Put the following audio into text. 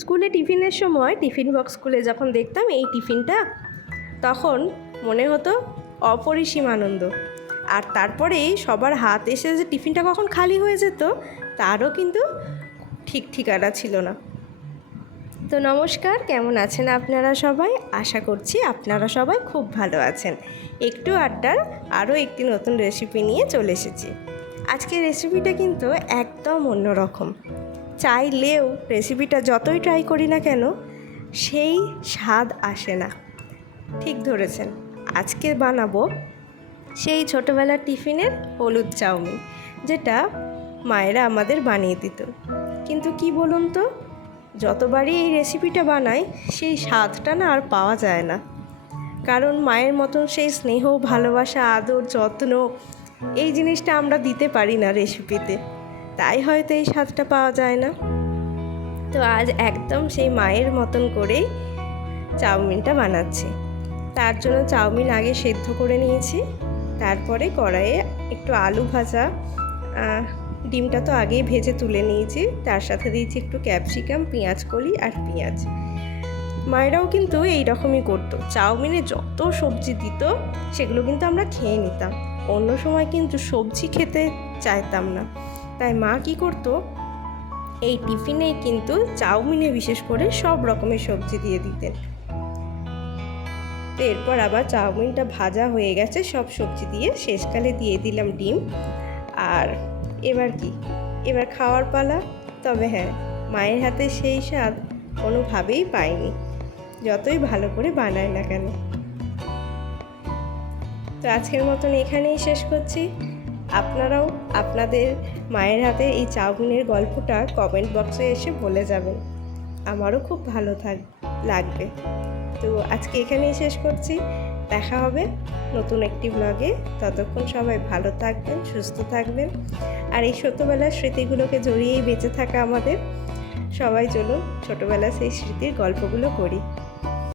স্কুলে টিফিনের সময় টিফিন বক্স খুলে যখন দেখতাম এই টিফিনটা, তখন মনে হতো অপরিসীম আনন্দ। আর তারপরে সবার হাত এসে যে টিফিনটা কখন খালি হয়ে যেত তারও কিন্তু ঠিক ঠিকানা ছিল না। তো নমস্কার, কেমন আছেন আপনারা সবাই? আশা করছি আপনারা সবাই খুব ভালো আছেন। একটু আড্ডার আরও একটি নতুন রেসিপি নিয়ে চলে এসেছি। আজকের রেসিপিটা কিন্তু একদম অন্যরকম। চাইলেও রেসিপিটা যতই ট্রাই করি না কেন সেই স্বাদ আসে না। ঠিক ধরেছেন, আজকে বানাবো সেই ছোটোবেলার টিফিনের হলুদ চাউমিন, যেটা মায়েরা আমাদের বানিয়ে দিত। কিন্তু কি বলুন তো, যতবারই এই রেসিপিটা বানাই সেই স্বাদটা না আর পাওয়া যায় না। কারণ মায়ের মতন সেই স্নেহ, ভালোবাসা, আদর, যত্ন এই জিনিসটা আমরা দিতে পারি না রেসিপিতে, তাই হয়তো এই স্বাদটা পাওয়া যায় না। তো আজ একদম সেই মায়ের মতন করেই চাউমিনটা বানাচ্ছি। তার জন্য চাউমিন আগে সেদ্ধ করে নিয়েছি, তারপরে কড়াইয়ে একটু আলু ভাজা, ডিমটা তো আগেই ভেজে তুলে নিয়েছি, তার সাথে দিয়েছি একটু ক্যাপসিকাম, পেঁয়াজ কলি আর পেঁয়াজ। মায়েরাও কিন্তু এই রকমই করতো, চাউমিনে যত সবজি দিত সেগুলো কিন্তু আমরা খেয়ে নিতাম। অন্য সময় কিন্তু সবজি খেতে চাইতাম না, তাই মা কি করতো, এই টিফিনে কিন্তু চাউমিনে বিশেষ করে সব রকমের সবজি দিয়ে দিতেন। তো এরপর আবার চাউমিনটা ভাজা হয়ে গেছে সব সবজি দিয়ে, শেষকালে দিয়ে দিলাম ডিম। আর এবার খাওয়ার পালা। তবে হ্যাঁ, মায়ের হাতে সেই স্বাদ কোনোভাবেই পাইনি, যতই ভালো করে বানায় না কেন। তো আজকের মতন এখানেই শেষ করছি। আপনারাও আপনাদের মায়ের হাতে এই চাউমিনের গল্পটা কমেন্ট বক্সে এসে বলে যাবেন, আমারও খুব ভালো লাগবে। তো আজকে এখানেই শেষ করছি, দেখা হবে নতুন একটি ব্লগে। ততক্ষণ সবাই ভালো থাকবেন, সুস্থ থাকবেন। আর এই ছোটোবেলার স্মৃতিগুলোকে জড়িয়েই বেঁচে থাকা আমাদের। সবাই চলুন ছোটোবেলার সেই স্মৃতির গল্পগুলো করি।